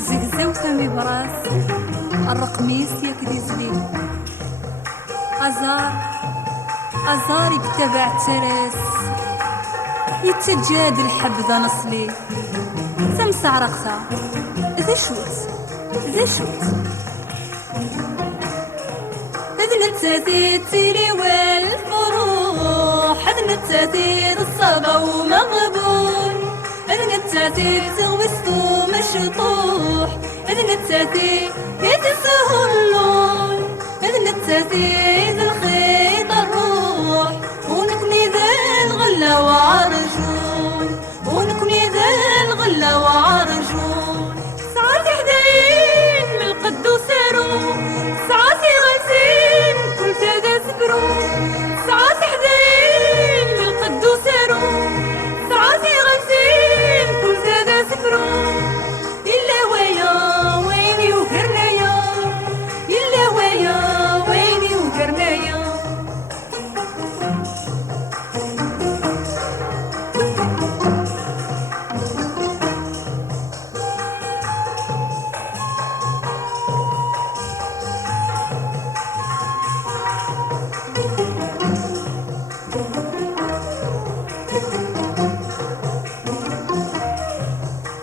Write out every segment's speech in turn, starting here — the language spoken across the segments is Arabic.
زقزاو ثمي براس الرقميس يكدي زلي أزار يتبع تراس يتجاد الحب ذا نصلي سمس عرقتا ذا شوت إذن التاثير تيري والفروح إذن التاثير الصبا ومغبون إذن التاثير تغوستو مشطوح إذن التاثير يتسهلون إذن التاثير الخيط الروح ونكني ذا الغلة وعرجون ونكني ذا الغلة وعرجون ساعات حداين من القد وسارون ساعات غازين كل تادا سبرون ساعات حداين من القد وسارون ساعات غازين كل تادا سبرون إلا ويا ويني وقرنايا إلا ويا ويني وقرنايا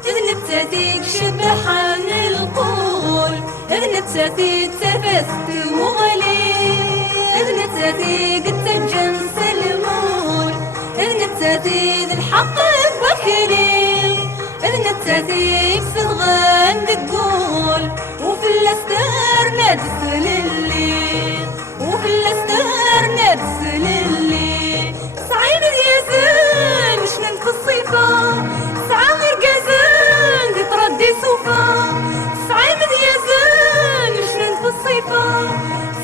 إذن شبحان القول إذن بتاتيك تفست وغلي إذن بتاتيك التجنس المول إذن بتاتيك الحق بكري إذن بتاتيك في الغان تقول وفي الاستار نادس للي وفي الاستار نادس للي سعيد يا زين مش ننفي الصيفة سعامر قازان دي تردي سوفا سعيد يا زين مش ننفي الصيفة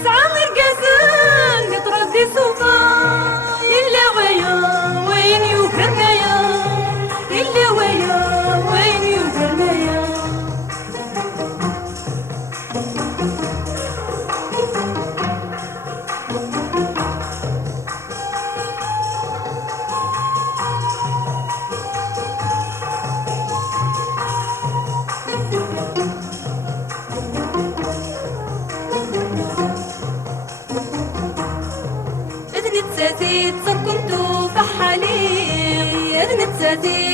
سعامر قازان دي تردي سوفا إلا ويا ويني وكرنايا إلا ويا ويني وكرنايا إذن تساتي تسكنتو فحالي إذن تساتي